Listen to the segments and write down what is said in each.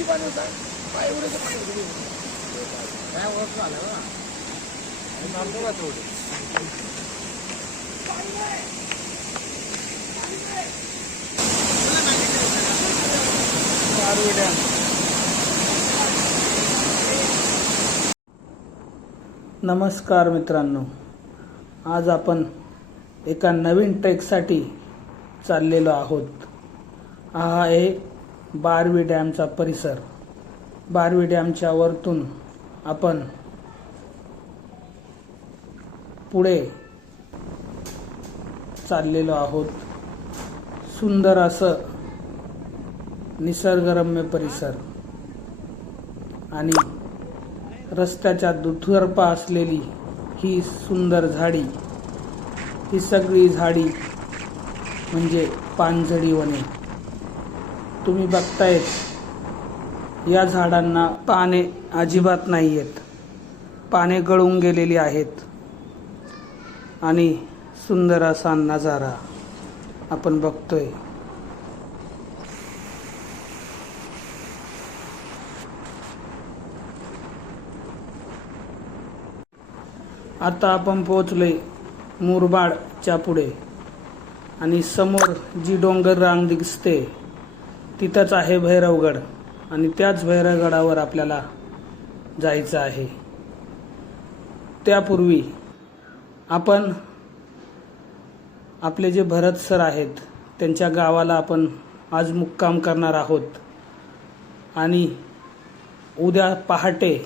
किती पाणी होता पाय एवढं पाणी काय वर्ष झालं ना तेवढं नमस्कार मित्रांनो, आज आपण एका नवीन ट्रेकसाठी चाललेलो आहोत. हा आहे बारवी डॅमचा परिसर. बारवी डॅमच्या वरतून आपण पुढे चाललेलो आहोत. सुंदर असं निसर्गरम्य परिसर आणि रस्त्याच्या दुतर्फा असलेली ही सुंदर झाडी, ही सगळी झाडी म्हणजे पानझडी वने. तुम्ही बघतायत या झाडांना पाने अजिबात नाही आहेत. पाने गळून गेलेली आहेत आणि सुंदर असा नजारा आपण बघतोय. आता आपण पोहोचलोय मुरबाडच्या पुढे आणि समोर जी डोंगर रांग दिसते तिथंच आहे भैरवगड आणि त्याच भैरवगडावर आपल्याला जायचं आहे. त्यापूर्वी आपण आपले जे भरत सर आहेत त्यांच्या गावाला आपण आज मुक्काम करणार आहोत आणि उद्या पहाटे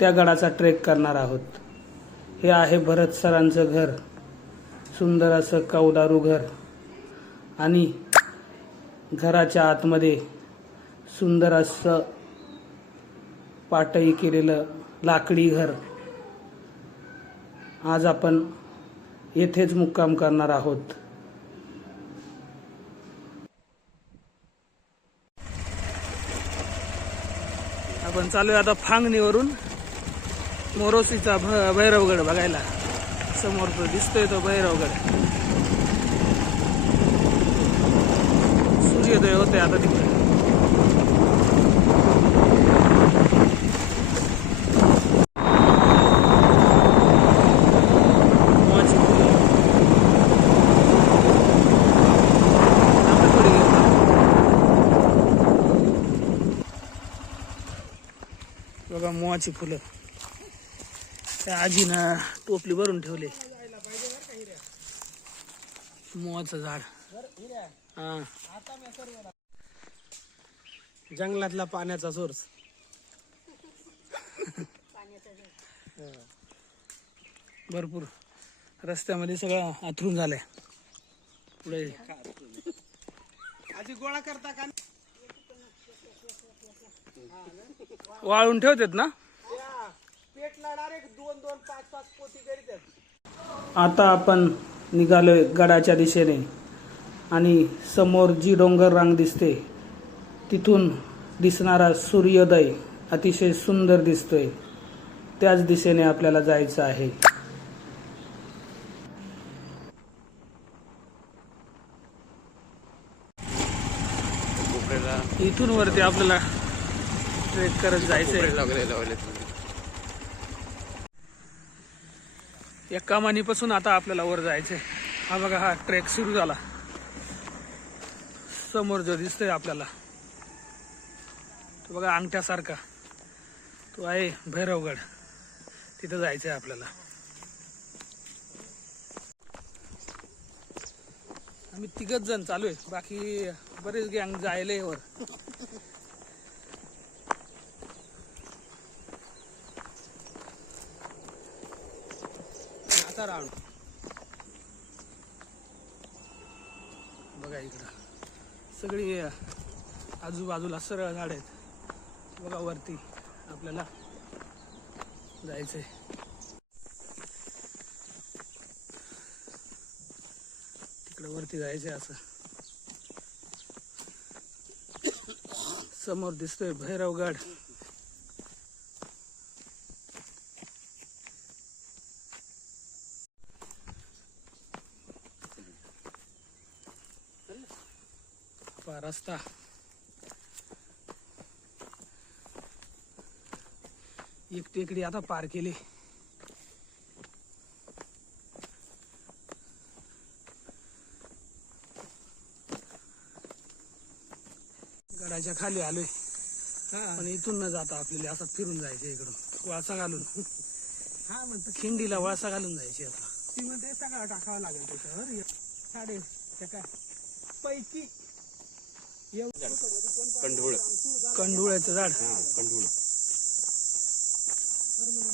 त्या गडाचा ट्रेक करणार आहोत. हे आहे भरत सरांचं घर, सुंदर असं कौलारू घर आणि घराच्या आतमध्ये सुंदर असं पाटही केलेलं लाकडी घर. आज आपण येथेच मुक्काम करणार आहोत. आपण चालूया आता फांगणीवरून मोरोसीचा भैरवगड बघायला. समोर तो दिसतोय तो भैरवगड. सूर्योदय होते आता तिकडे. बघा मोहाची फुलं. त्या आजीनं टोपली भरून ठेवले. मोहाचं झाड. हा, जंगलातला पाण्याचा सोर्स. भरपूर रस्त्यामध्ये सगळं आथरून झालंय. पुढे आजी गोळा करता का वाळून ठेवतात ना. आता आपण निघालोय गडाच्या दिशेने आणि समोर जी डोंगर रांग दिसते तिथून दिसणारा सूर्योदय अतिशय सुंदर दिसतोय. त्याच दिशेने आपल्याला जायचं आहे. इथून वरती आपल्याला ट्रेक करत जायचंय. या कमानीपासून आता आपल्याला वर जायचंय. हा बघा, हा ट्रेक सुरू झाला. समोर जो दिसतोय आपल्याला तो बघा अंगठ्यासारखा, तो आहे भैरवगड. तिथं जायचंय आपल्याला. आम्ही 3 जण चालू आहे, बाकी बरेच गँग जायले वर. आता राऊंड बघा, इकडं सगळी आजूबाजूला सरळ झाड आहेत. बघा वरती आपल्याला जायचंय. तिकडे वरती जायचंय. असं समोर दिसतोय भैरवगड. रस्ता एक टेकडी आता पार केली. गडाच्या खाली आलोय. पण इथून न जाता आपल्याला असं फिरून जायचं इकडून वळसा घालून. हा म्हणतो खिंडीला वळसा घालून जायची आता. ती म्हणते सगळं टाकावं लागेल त्याच्यावर. साडे त्या काय पैकी कंडुळ्याचं झाड. कंडूळ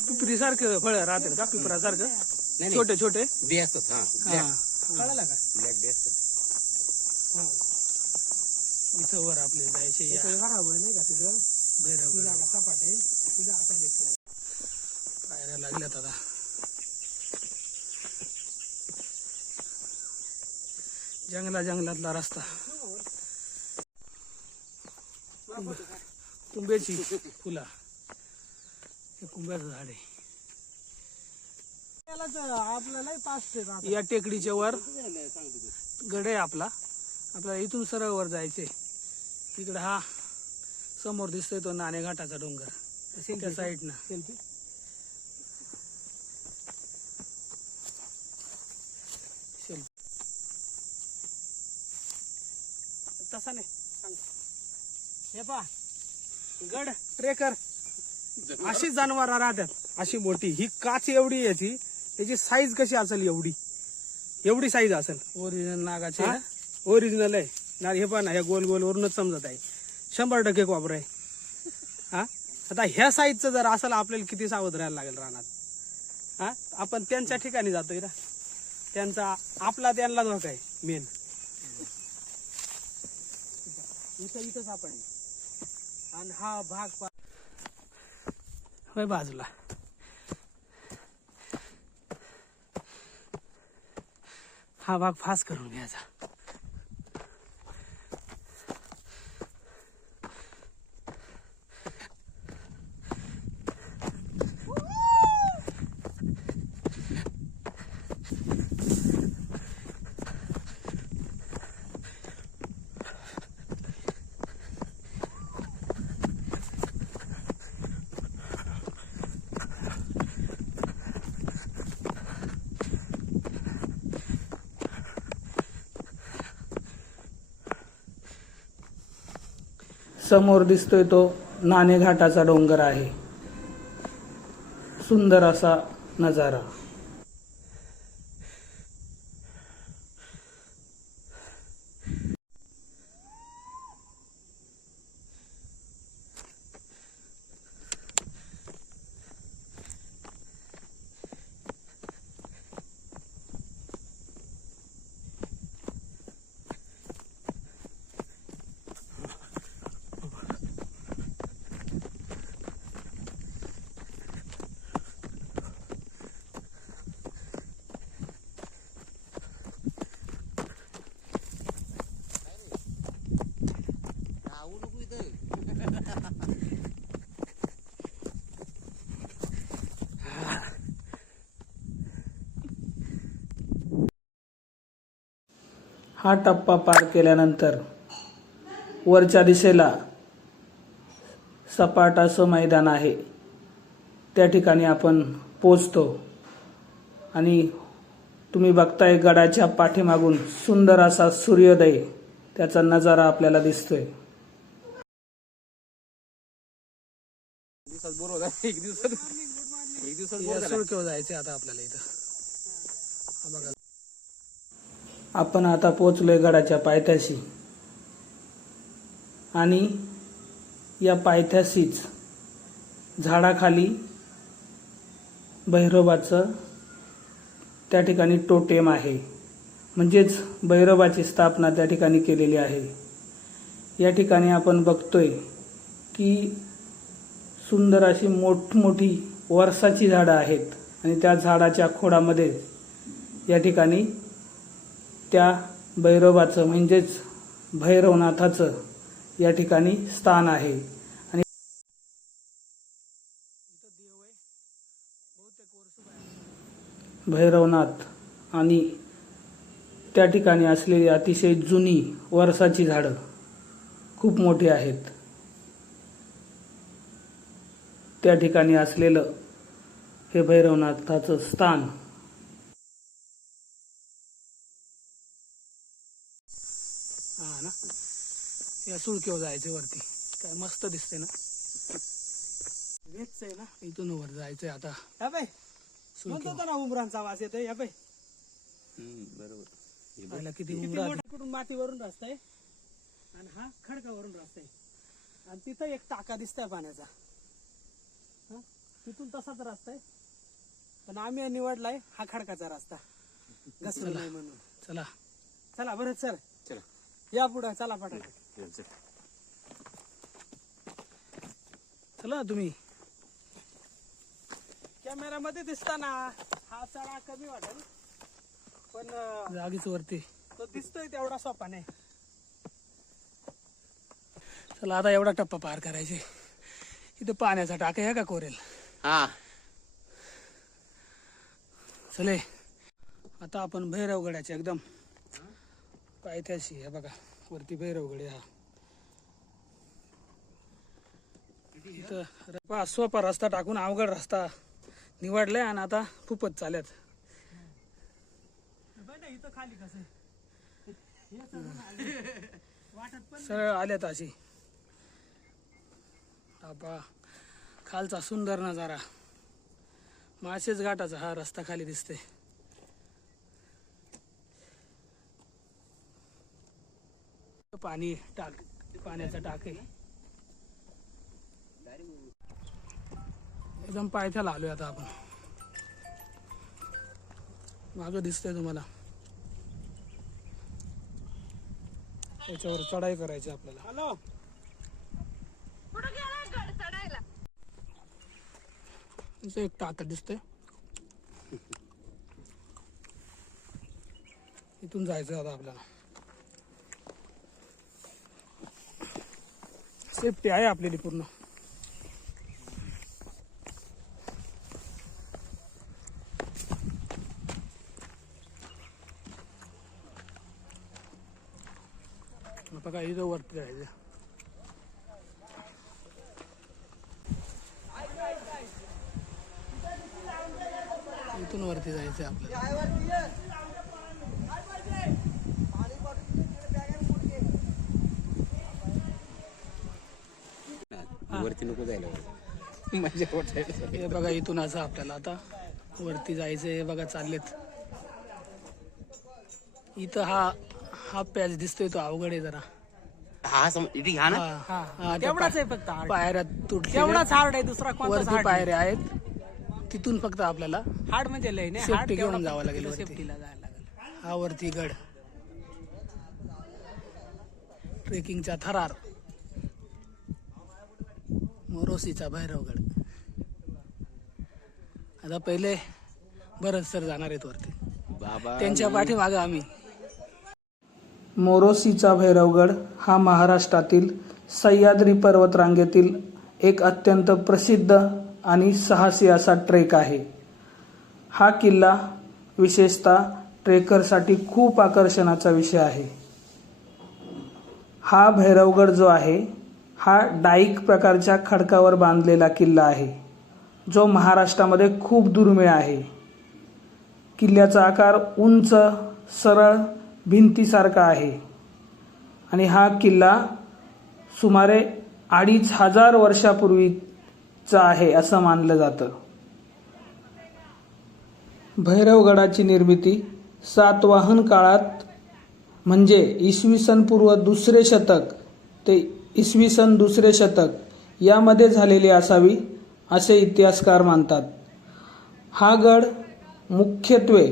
पिपरी सारखं फळ राहते का पिपरा सारखं छोटे छोटे बी असतात. हा कळाला का ब्लॅक बी असतात. इथं वर आपले जायचे या खराब आहे नाही का तिथं भैरव ती जागा सपाट आहे. तिथं आता एक पायऱ्या लागल्यात आता. जंगलातला रस्ता. कुंब्याची फुला. हे कुंब्याचं झाड आहे. आपल्याला पाच या टेकडीच्या वर गड आहे आपला. आपल्याला इथून सरळ वर जायचे. इकडे हा समोर दिसतोय तो नाणेघाटाचा डोंगर. त्या साईडनं सेल्फी तसा नाही. हे पा गड ट्रेकर अशी जनावर राहतात. अशी मोठी ही काच एवढी याची. याची साईज कशी असेल एवढी साईज असेल. ओरिजिनल नागाची ओरिजिनल आहे ना. हे पण ह्या गोल गोल वरूनच समजत आहे 100% वापर आहे. हा आता ह्या साईजचं जर असेल आपल्याला किती सावध राहायला लागेल रानात. हा आपण त्यांच्या ठिकाणी जातोय ना. त्यांचा आपला त्यांना धोका आहे मेन. इथं सापडली. आणि हा भाग होय बाजूला. हा भाग फास करून घ्यायचा. समोर दिसतोय तो नाणेघाटाचा डोंगर आहे. सुंदर असा नजारा. हा टप्पा पार केल्यानंतर वरच्या दिशेला सपाट असं मैदान आहे. त्या ठिकाणी आपण पोचतो आणि तुम्ही बघताय गडाच्या पाठीमागून सुंदर असा सूर्योदय. त्याचा नजारा आपल्याला दिसतोय. एक दिवसात सुळकेव जायचे आता आपल्याला इथं. बघा आपण आता पोचलोय गडाच्या पायथ्याशी. आणि या पायथ्याशीच झाडाखाली भैरोबाचं त्या ठिकाणी टोटेम आहे. म्हणजेच भैरोबाची स्थापना त्या ठिकाणी केलेली आहे. या ठिकाणी आपण बघतोय की सुंदर अशी मोठमोठी वरसाची झाडं आहेत. आणि त्या झाडाच्या खोडामध्ये या ठिकाणी त्या भैरोबाचं म्हणजेच भैरवनाथाचं या ठिकाणी स्थान आहे. आणि भैरवनाथ आणि त्या ठिकाणी असलेली अतिशय जुनी वरसाची झाडं खूप मोठी आहेत. त्या ठिकाणी असलेलं हे भैरवनाथाचं स्थान. हा ना, या सुळकेवर जायचंय वरती. काय मस्त दिसते ना, हेच आहे ना, इथून वर जायचंय आता. या बाई म्हणतो तो ना उमरांचा वास येतोय. या बाई बरोबर, किती किती उमरा. मोठा कुठून मातीवरून रस्ता आहे आणि हा खडकावरून रस्ता आहे. आणि तिथं एक टाका दिसतोय पाण्याचा. हा, तिथून तसाच रस्ता आहे, पण आम्ही निवडलाय हा खडकाचा रस्ता, घसरू नाही म्हणून. चला चला बरं सर, चला या पुढे चला पटापट. चला तुम्ही. कॅमेऱ्यामध्ये दिसताना हा चढा कमी वाटेल, पण जागीच वरती. तो दिसतोय तेवढा सोपा नाही. चला आता एवढा टप्पा पार करायचे. इथं पाण्याचा टाका आहे का कोरेल. हा चले, आता आपण भैरवगडाच्या एकदम पायथ्याशी. हे बघा वरती भैरवगड हा. इथं सोपा रस्ता टाकून अवघड रस्ता निवडलाय आणि आता खूपच चालत. इथं खाली कसं वाटत पण सरळ आल्यात अशी. बाबा खालचा सुंदर नजारा, माळशेज घाटाचा हा रस्ता खाली दिसते. पाणी टाक, पाण्याचा टाक आहे. एकदम पायथ्याला आलोय आता आपण. मागं दिसतंय तुम्हाला, त्याच्यावर चढाई करायची आपल्याला. हॅलो, इथं एक टाक दिसतंय, इथून जायचं आता आपल्याला. सेफ्टी आहे आपल्याला पूर्ण. बघा इथं वरती जायचं. इथून वरती जायचं आपल्याला. वरती नको जायला मजा वाटायला. हे बघा इथून असं आपल्याला आता वरती जायचंय. हे बघा चाललेत. इथं हा पॅच दिसतोय तो अवघड आहे जरा. हा इथे घ्या ना. हा, त्या तेवढाच आहे फक्त हार्ड. पायऱ्या तुटल्या, तेवढाच हार्ड आहे, दुसरा कोणताच वरती हार्ड पायऱ्या आहेत. तिथून फक्त आपल्याला हार्ड म्हणजे लय नाही. सेफ्टी घेऊन जावं लागेल वरती. सेफ्टीला जायला लागेल. हा वरती गड, ट्रेकिंगचा थरार, मोरोसीचा भैरवगड. आता पहिले बरंच सर जाणार आहेत वरती, बाबा त्यांच्या पाठीमागे आम्ही. मोरोसीचा भैरवगड हा महाराष्ट्रातील सह्याद्री पर्वतरांगेतील एक अत्यंत प्रसिद्ध आणि साहसी असा ट्रेक आहे. हा किल्ला विशेषतः ट्रेकरसाठी खूप आकर्षणाचा विषय आहे. हा भैरवगड जो आहे हा डाईक प्रकारच्या खडकावर बांधलेला किल्ला आहे, जो महाराष्ट्रामध्ये खूप दुर्मिळ आहे. किल्ल्याचा आकार उंच सरळ भिंतीसारखा आहे आणि हा किल्ला सुमारे 2500 वर्षापूर्वीचा आहे असं मानलं जातं. भैरवगडाची निर्मिती सातवाहन काळात म्हणजे इसवी सन पूर्व 2रे शतक ते इसवी सन 2रे शतक यामध्ये झालेली असावी असे इतिहासकार मानतात. हा गड मुख्यत्वे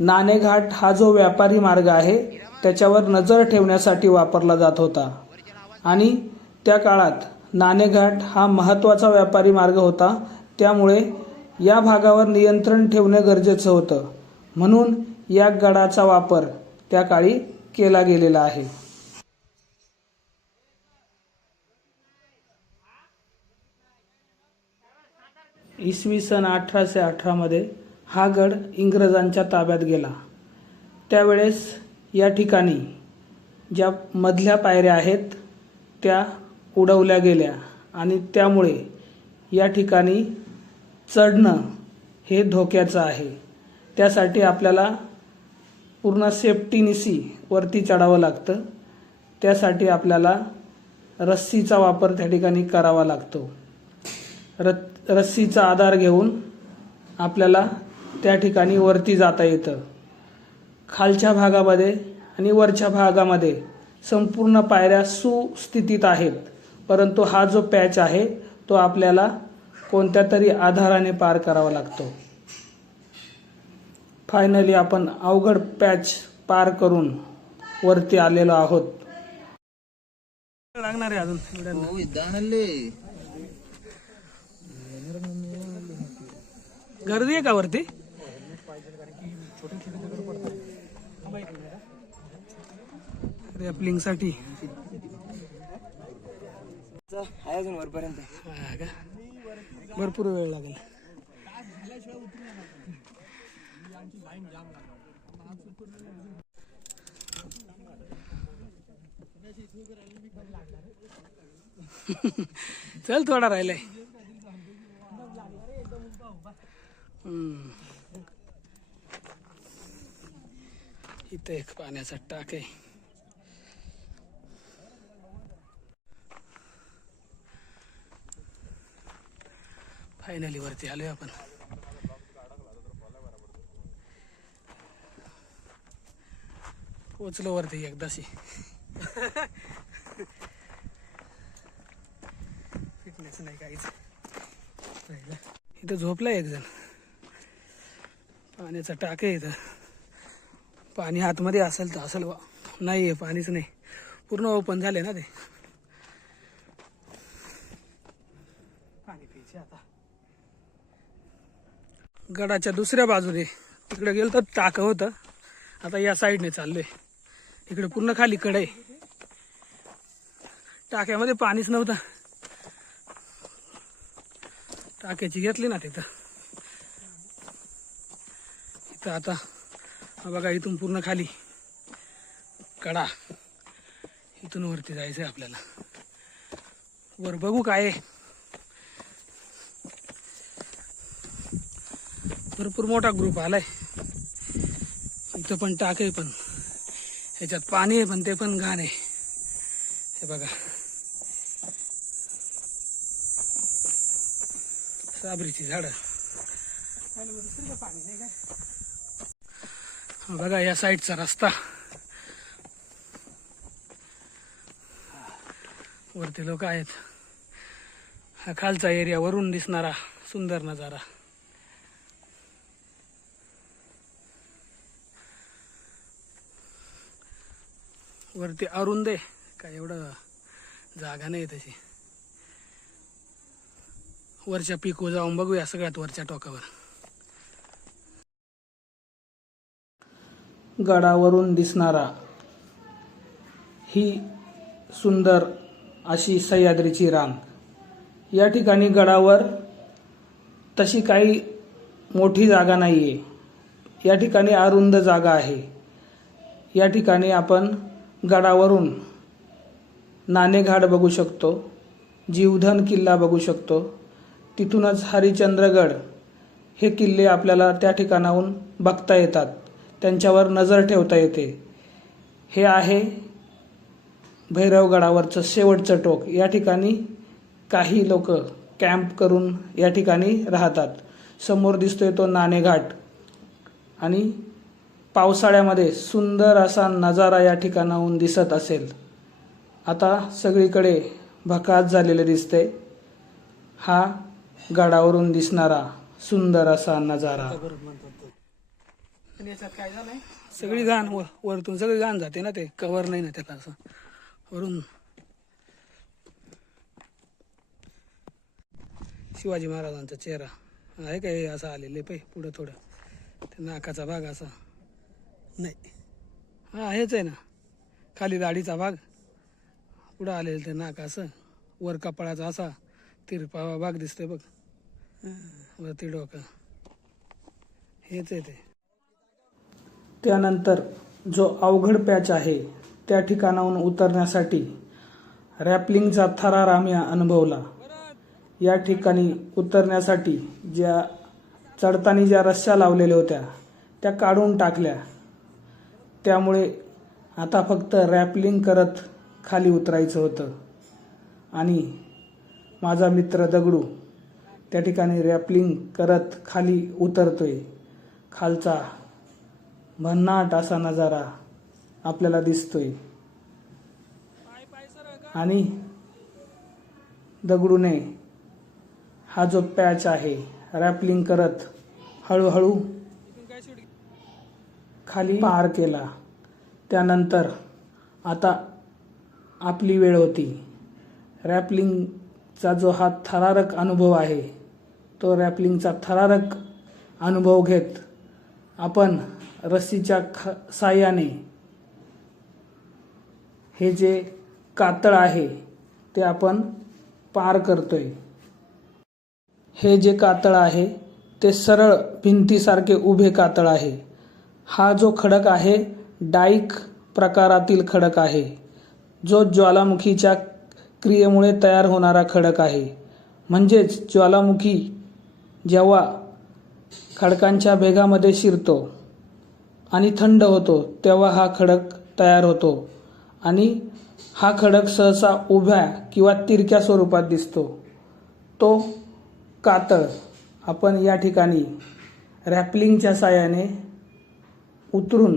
नाणेघाट हा जो व्यापारी मार्ग आहे त्याच्यावर नजर ठेवण्यासाठी वापरला जात होता आणि त्या काळात नाणेघाट हा महत्त्वाचा व्यापारी मार्ग होता. त्यामुळे या भागावर नियंत्रण ठेवणे गरजेचं होतं, म्हणून या गडाचा वापर त्या काळी केला गेलेला आहे. इसवी सन 1818 मध्ये हा गड इंग्रजांच्या ताब्यात गेला. त्यावेळेस या ठिकाणी ज्या मधल्या पायऱ्या आहेत त्या उडवल्या गेल्या आणि त्यामुळे या ठिकाणी चढणं हे धोक्याचं आहे. त्यासाठी आपल्याला पूर्ण सेफ्टीनिशी वरती चढावं लागतं. त्यासाठी आपल्याला रस्सीचा वापर त्या ठिकाणी करावा लागतो. रस्सीचा आधार घेऊन आपल्याला त्या ठिकाणी वरती जाता येतं. खालच्या भागामध्ये आणि वरच्या भागामध्ये संपूर्ण पायऱ्या सुस्थितीत आहेत, परंतु हा जो पॅच आहे तो आपल्याला कोणत्या तरी आधाराने पार करावा लागतो. फायनली आपण अवघड पॅच पार करून वरती आलेलो आहोत. लागणार आहे अजून गर्दी आहे का वरती? रॅपलिंग साठी अजून वरपर्यंत भरपूर वेळ लागेल. चल थोडा राहिलाय. इथं एक पाण्याचा टाक आहे. फायनली वरती आलोय आपण. पोचलो वरती एकदाशी. फिटनेस नाही काहीच. इथं झोपलाय एक जण. पाण्याचा टाक आहे इथं. पाणी आतमध्ये असेल तर असेल. नाही आहे, पाणीच नाही. पूर्ण ओपन झाले ना ते. पाणी प्यायचे आता. गडाच्या दुसऱ्या बाजूने तिकडे गेलो तर टाक होतं. आता या साईडने चाललोय. इकडे पूर्ण खाली कडे. टाक्यामध्ये पाणीच नव्हतं. टाक्याची घेतली ना तिथं. इथं आता बघा, इथून पूर्ण खाली कडा. इथून वरती जायचंय आपल्याला. वर बघू काय. भरपूर मोठा ग्रुप आलाय. इथं पण टाक आहे, पण ह्याच्यात पाणी आहे, पण ते पण घाण आहे. हे बघा, साबरीची झाडं. बघा या साईडचा रस्ता. वरती लोक आहेत. हा खालचा एरिया वरून दिसणारा सुंदर नजारा. वरती अरुंद आहे, काय एवढं जागा नाही तशी. वरच्या पीकवर जाऊन बघूया, सगळ्यात वरच्या टोकावर. गडावरून दिसणारा ही सुंदर अशी सह्याद्रीची रांग. या ठिकाणी गडावर तशी काही मोठी जागा नाही आहे. या ठिकाणी अरुंद जागा आहे. या ठिकाणी आपण गडावरून नाणेघाट बघू शकतो, जीवधन किल्ला बघू शकतो. तिथूनच हरिश्चंद्रगड हे किल्ले आपल्याला त्या ठिकाणाहून बघता येतात. त्यांच्यावर नजर ठेवता येते. हे आहे भैरवगडावरचं शेवटचं टोक. या ठिकाणी काही लोक कॅम्प करून या ठिकाणी राहतात. समोर दिसतोय तो नाणेघाट. आणि पावसाळ्यामध्ये सुंदर असा नजारा या ठिकाणाहून दिसत असेल. आता सगळीकडे भकास झालेले दिसते. हा गडावरून दिसणारा सुंदर असा नजारा. याच्यात काय झालंय, सगळी घाण वरतून सगळी घाण जाते ना, ते कव्हर नाही ना त्याला. असं वरून शिवाजी महाराजांचा चेहरा आहे काय असा आलेले पै पुढं थोडं. ते नाकाचा भाग असा नाही. हा हेच आहे ना, खाली दाढीचा भाग पुढं आलेलं ते नाक असं. वर कपाळाचा असा तिरपा भाग दिसतोय बघ. वरती डोकं. हेच आहे ते. त्यानंतर जो अवघड पॅच आहे त्या ठिकाणाहून उतरण्यासाठी रॅपलिंगचा थरार आम्ही अनुभवला. या ठिकाणी उतरण्यासाठी ज्या चढताना ज्या रस्स्या लावलेल्या होत्या त्या काढून टाकल्या. त्यामुळे आता फक्त रॅपलिंग करत खाली उतरायचं होतं. आणि माझा मित्र दगडू त्या ठिकाणी रॅपलिंग करत खाली उतरतोय. खालचा भन्नाट असा नजारा आपल्याला दिसतोय. आणि दगडूने हा जो पॅच आहे रॅपलिंग करत हळूहळू खाली पार केला. त्यानंतर आता आपली वेळ होती. रॅपलिंगचा जो हा थरारक अनुभव आहे तो रॅपलिंगचा थरारक अनुभव घेत आपण रस्सीच्या साह्याने हे जे कातळ आहे ते आपण पार करतोय. हे जे कातळ आहे ते सरळ भिंतीसारखे उभे कातळ आहे. हा जो खडक आहे डाईक प्रकारातील खडक आहे, जो ज्वालामुखीच्या क्रियेमुळे तयार होणारा खडक आहे. म्हणजेच ज्वालामुखी जेव्हा खडकांच्या भेगामध्ये शिरतो आणि थंड होतो तेव्हा हा खडक तयार होतो. आणि हा खडक सहसा उभ्या किंवा तिरक्या स्वरूपात दिसतो. तो कातळ आपण या ठिकाणी रॅपलिंगच्या साहाय्याने उतरून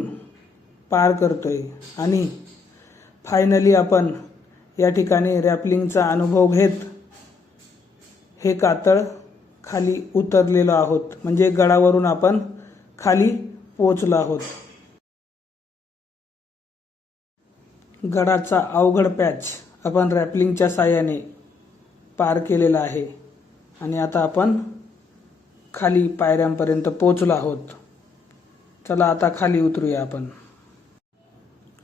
पार करतोय. आणि फायनली आपण या ठिकाणी रॅपलिंगचा अनुभव घेत हे कातळ खाली उतरलेलो आहोत. म्हणजे गडावरून आपण खाली पोहोचलो आहोत. गडाचा अवघड पॅच आपण रॅपलिंगच्या साहाय्याने पार केलेला आहे. आणि आता आपण खाली पायऱ्यांपर्यंत पोहोचलो आहोत. चला आता खाली उतरूया आपण.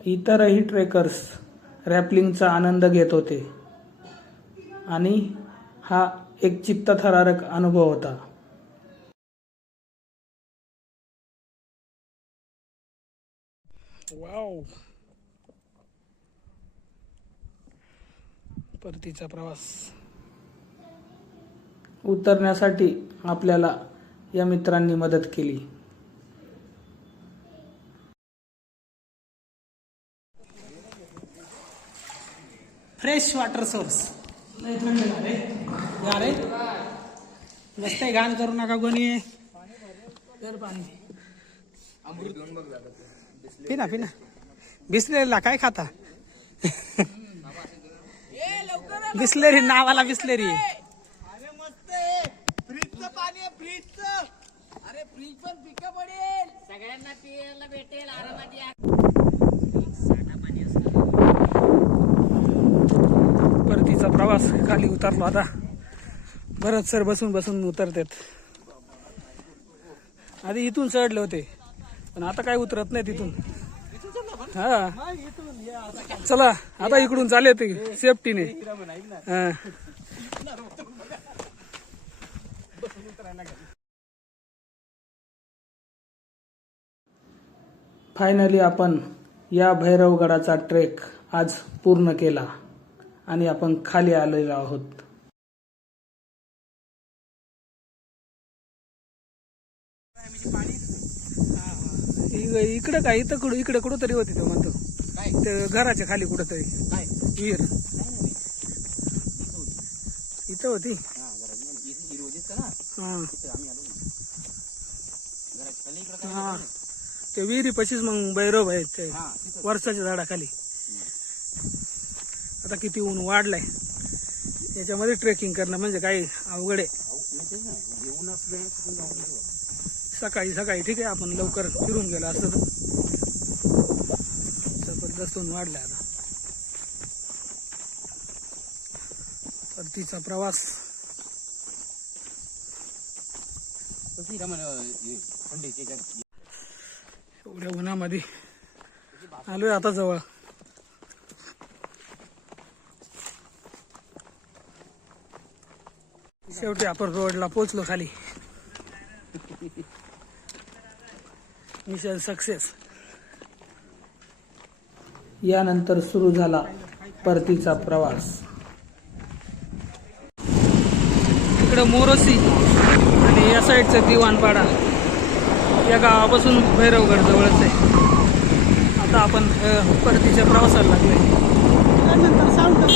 इतरही ट्रेकर्स रॅपलिंगचा आनंद घेत होते आणि हा एक चित्तथरारक अनुभव होता. वाव, परतीचा प्रवास. उतरण्यासाठी आपल्याला या मित्रांनी मदत केली. Fresh water source. लय थंड रे या रे. मस्त आहे, घाण करू नका कोणी. तर पाणी पिना पिना. बिस्लेरीला काय खाता? बिस्लेरी नावाला बिस्लेरी. फ्रीजचं पाणी आहे, फ्रीजचं. अरे फ्रीज पण पिका पडेल, सगळ्यांना पियाला भेटेल आरामात. या परतीचा प्रवास खाली उतरलो आता. बरंच सर बसून बसून उतरतात. आधी इथून चढले होते पण आता काय उतरत नाही तिथून. हा चला आता इकडून चालले ते सेफ्टीने. फायनली आपण या भैरवगडाचा ट्रेक आज पूर्ण केला आणि आपण खाली आलेलो आहोत. इकडे काय इथं इकडे कुठं तरी होती तो म्हणतो. ते घराच्या खाली कुठं तरी विहीर इथं होती. हा ते विहिरी पशीच मग भैरव आहेत ते वर्षाच्या झाडाखाली. आता किती ऊन वाढलाय, याच्यामध्ये ट्रेकिंग करणं म्हणजे काही अवघड आहे. सकाळी सकाळी ठीक आहे, आपण लवकर फिरून गेलो असतं तर. जबरदस्त ऊन वाढलाय आता. परतीचा प्रवास. एवढ्या उन्हामध्ये आलोय आता जवळ. शेवटी आपण रोडला पोहोचलो खाली. Mission success. यानंतर सुरू झाला परतीचा प्रवास. इकडं मोरोसी आणि या साईडचं दिवाणपाडा या गावापासून भैरवगड जवळच आहे. आता आपण परतीच्या प्रवासाला लागलोय. त्यानंतर सांगतो